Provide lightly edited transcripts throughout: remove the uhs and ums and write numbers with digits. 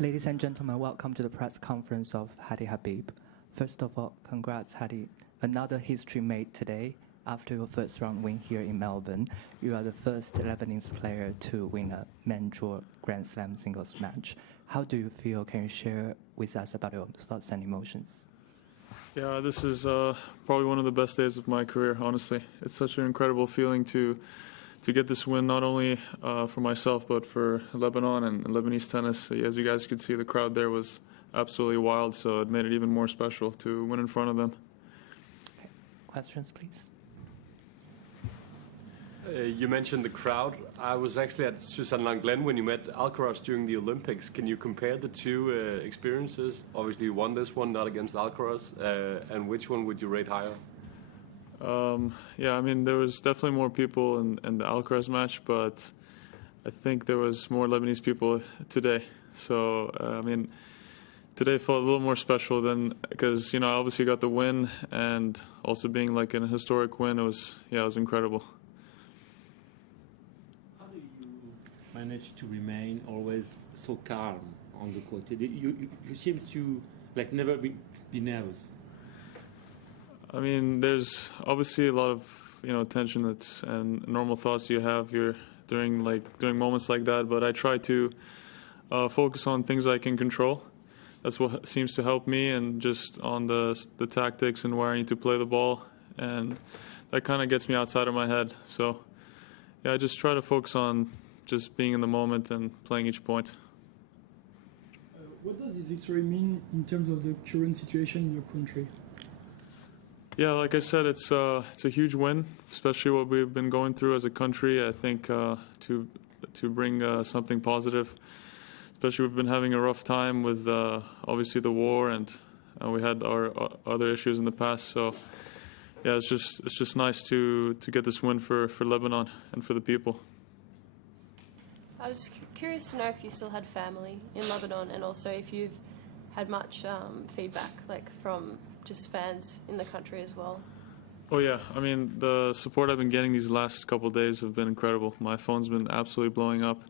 Ladies and gentlemen, welcome to the press conference of Hady Habib. First of all, congrats, Hady. Another history made today. After your first round win here in Melbourne, you are the first Lebanese player to win a main draw Grand Slam singles match. How do you feel? Can you share with us about your thoughts and emotions? Yeah, this is probably one of the best days of my career, honestly. It's such an incredible feeling to get this win, not only for myself, but for Lebanon and Lebanese tennis. As you guys could see, the crowd there was absolutely wild, so it made it even more special to win in front of them. Okay. Questions, please? You mentioned the crowd. I was actually at Susan-Langlen when you met Alcaraz during the Olympics. Can you compare the two experiences? Obviously, you won this one, not against Alcaraz. And which one would you rate higher? Yeah, I mean, there was definitely more people in the Alcaraz match, but I think there was more Lebanese people today. So, I mean, today felt a little more special than, because, you know, I obviously got the win, and also being like an historic win, it was incredible. How do you manage to remain always so calm on the court? You seem to like never be nervous. I mean, there's obviously a lot of, you know, tension and normal thoughts you have during moments like that, but I try to focus on things I can control. That's what seems to help me, and just on the tactics and where I need to play the ball, and that kind of gets me outside of my head. So yeah, I just try to focus on just being in the moment and playing each point. What does this victory mean in terms of the current situation in your country? Yeah, like I said, it's a huge win, especially what we've been going through as a country. I think to bring something positive, especially we've been having a rough time with obviously the war, and we had our other issues in the past. So yeah, it's just nice to get this win for Lebanon and for the people. I was curious to know if you still had family in Lebanon, and also if you've had much feedback, like from just fans in the country as well. Oh yeah, I mean, the support I've been getting these last couple of days have been incredible. My phone's been absolutely blowing up,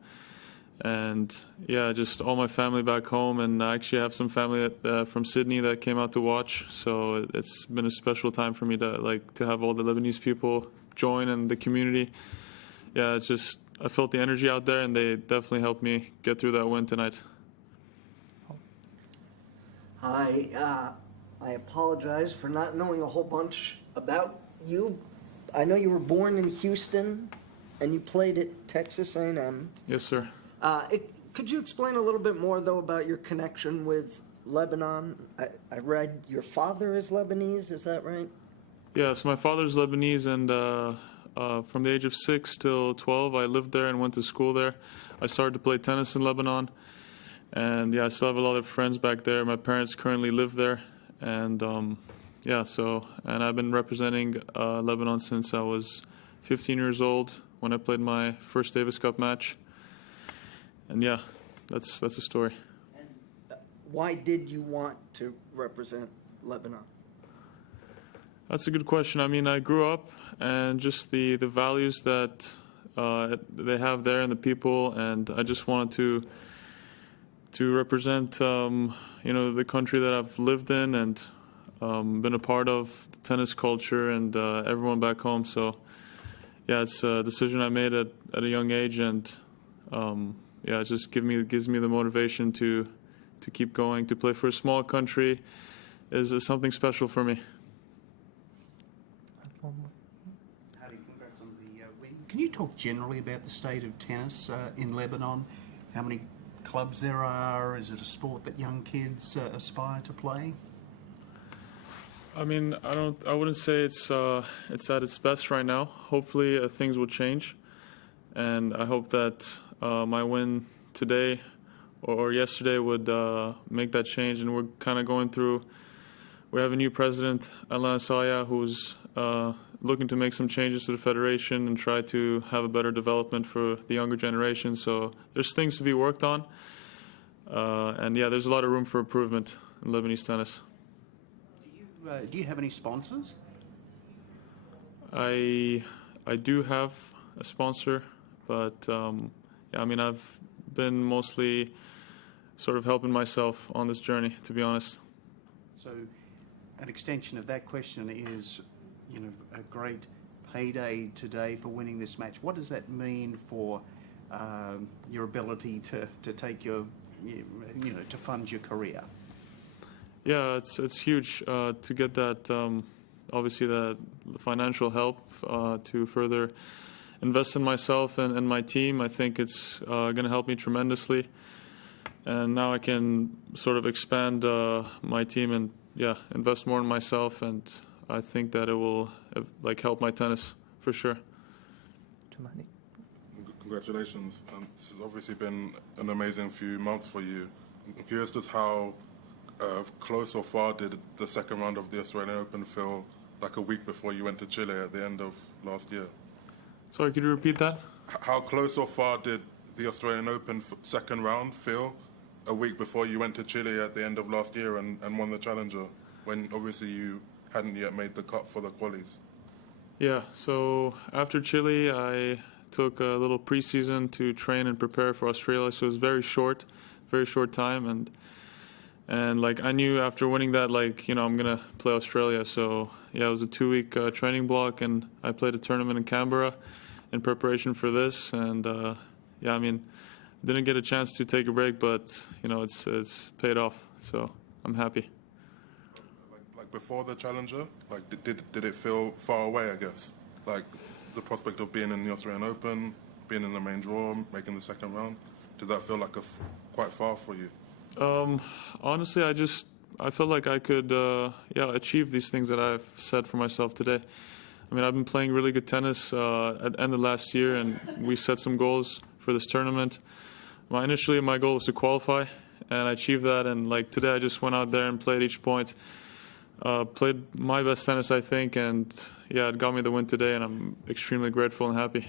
and yeah, just all my family back home, and I actually have some family from Sydney that came out to watch. So it's been a special time for me to have all the Lebanese people join, and the community. Yeah, it's just, I felt the energy out there, and they definitely helped me get through that win tonight. Hi, I apologize for not knowing a whole bunch about you. I know you were born in Houston, and you played at Texas A&M. Yes, sir. Could you explain a little bit more, though, about your connection with Lebanon? I read your father is Lebanese, is that right? Yes, my father's Lebanese, and from the age of 6 till 12, I lived there and went to school there. I started to play tennis in Lebanon, and yeah, I still have a lot of friends back there. My parents currently live there, and yeah, and I've been representing Lebanon since I was 15 years old when I played my first Davis Cup match. And yeah, that's a story. And why did you want to represent Lebanon? That's a good question. I mean, I grew up, and just the values that they have there and the people, and I just wanted to represent you know, the country that I've lived in and been a part of, the tennis culture, and everyone back home. So yeah, it's a decision I made at a young age, and yeah, it just gives me the motivation to keep going. To play for a small country is something special for me. Hady, congrats on the win. Can you talk generally about the state of tennis in Lebanon? How many clubs there are? Is it a sport that young kids aspire to play? I mean, I wouldn't say it's at its best right now. Hopefully things will change, and I hope that my win today or yesterday would make that change. And we're kind of going through, we have a new president, Aryna Sabalenka, who's looking to make some changes to the federation and try to have a better development for the younger generation. So there's things to be worked on, and yeah, there's a lot of room for improvement in Lebanese tennis. Do you have any sponsors? I do have a sponsor, but yeah, I mean, I've been mostly sort of helping myself on this journey, to be honest. So, an extension of that question is, you know, a great payday today for winning this match. What does that mean for your ability to take your, you know, to fund your career? Yeah, it's huge to get that, obviously that financial help to further invest in myself and my team. I think it's going to help me tremendously. And now I can sort of expand my team and, yeah, invest more in myself. And I think that it will, like, help my tennis for sure. Congratulations. This has obviously been an amazing few months for you. I'm curious just how close or far did the second round of the Australian Open feel like a week before you went to Chile at the end of last year? Sorry, could you repeat that? How close or far did the Australian Open second round feel a week before you went to Chile at the end of last year and won the Challenger, when obviously you hadn't yet made the cut for the qualies? Yeah, so after Chile, I took a little preseason to train and prepare for Australia, so it was very short time, and like I knew after winning that, like, you know, I'm gonna play Australia. So yeah, it was a 2-week training block, and I played a tournament in Canberra in preparation for this. And yeah, I mean, didn't get a chance to take a break, but you know, it's paid off. So I'm happy. Like before the Challenger, like did it feel far away? I guess like the prospect of being in the Australian Open, being in the main draw, making the second round, did that feel like quite far for you? Honestly, I felt like I could, yeah, achieve these things that I've set for myself today. I mean, I've been playing really good tennis at the end of last year, and we set some goals for this tournament. Initially, my goal was to qualify, and I achieved that. And like today, I just went out there and played each point. Played my best tennis, I think, and yeah, it got me the win today, and I'm extremely grateful and happy.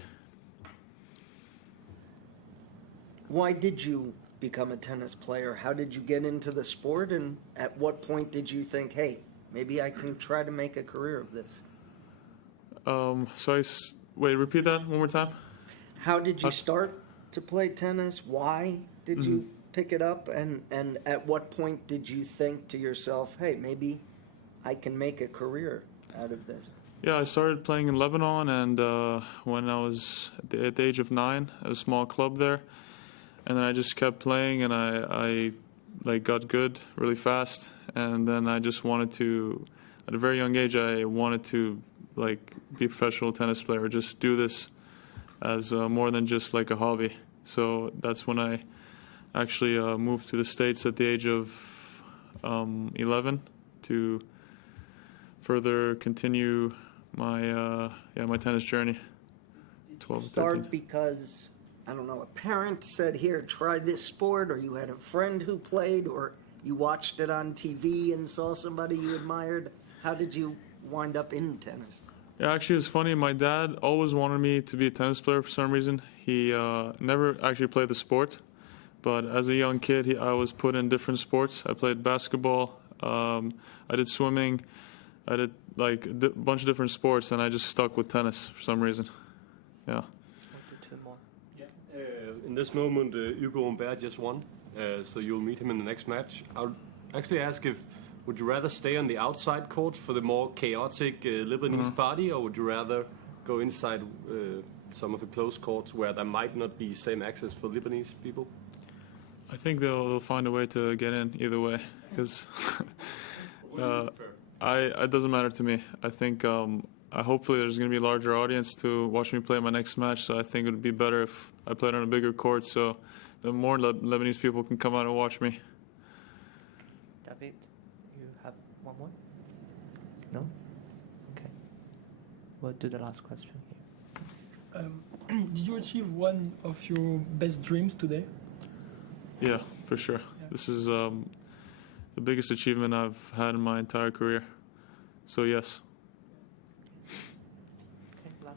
Why did you become a tennis player? How did you get into the sport, and at what point did you think, hey, maybe I can try to make a career of this? Wait, repeat that one more time. How did you start to play tennis? Why did you pick it up? And at what point did you think to yourself, hey, maybe I can make a career out of this? Yeah, I started playing in Lebanon, and when I was at the age of 9 at a small club there. And then I just kept playing, and I like got good really fast. And then I just wanted to, at a very young age, I wanted to like be a professional tennis player, just do this as more than just like a hobby. So that's when I actually moved to the States at the age of 11 to further continue my my tennis journey. 12, 13. Start because, I don't know, a parent said, here, try this sport, or you had a friend who played, or you watched it on TV and saw somebody you admired? How did you wind up in tennis? Yeah, actually, it's funny. My dad always wanted me to be a tennis player for some reason. He never actually played the sport, but as a young kid, I was put in different sports. I played basketball, I did swimming, I did like a bunch of different sports, and I just stuck with tennis for some reason. Yeah. In this moment, Hugo Humbert just won, so you'll meet him in the next match. I'll actually ask would you rather stay on the outside court for the more chaotic Lebanese party, or would you rather go inside some of the closed courts where there might not be same access for Lebanese people? I think they'll find a way to get in either way, because it doesn't matter to me. I think hopefully there's going to be a larger audience to watch me play my next match, so I think it would be better if I played on a bigger court, so the more Lebanese people can come out and watch me. David, you have one more? No? Okay. We'll do the last question here. Did you achieve one of your best dreams today? Yeah, for sure. Yeah. This is the biggest achievement I've had in my entire career. So yes.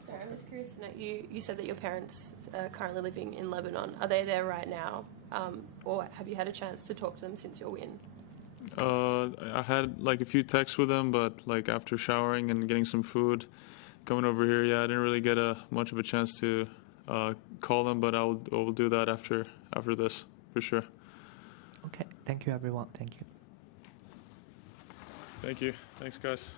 Sorry, I'm just curious to know, you said that your parents are currently living in Lebanon. Are they there right now? Or have you had a chance to talk to them since your win? I had like a few texts with them, but like after showering and getting some food, coming over here, yeah, I didn't really get much of a chance to call them, but I will do that after this, for sure. Thank you, everyone. Thank you. Thank you. Thanks, guys.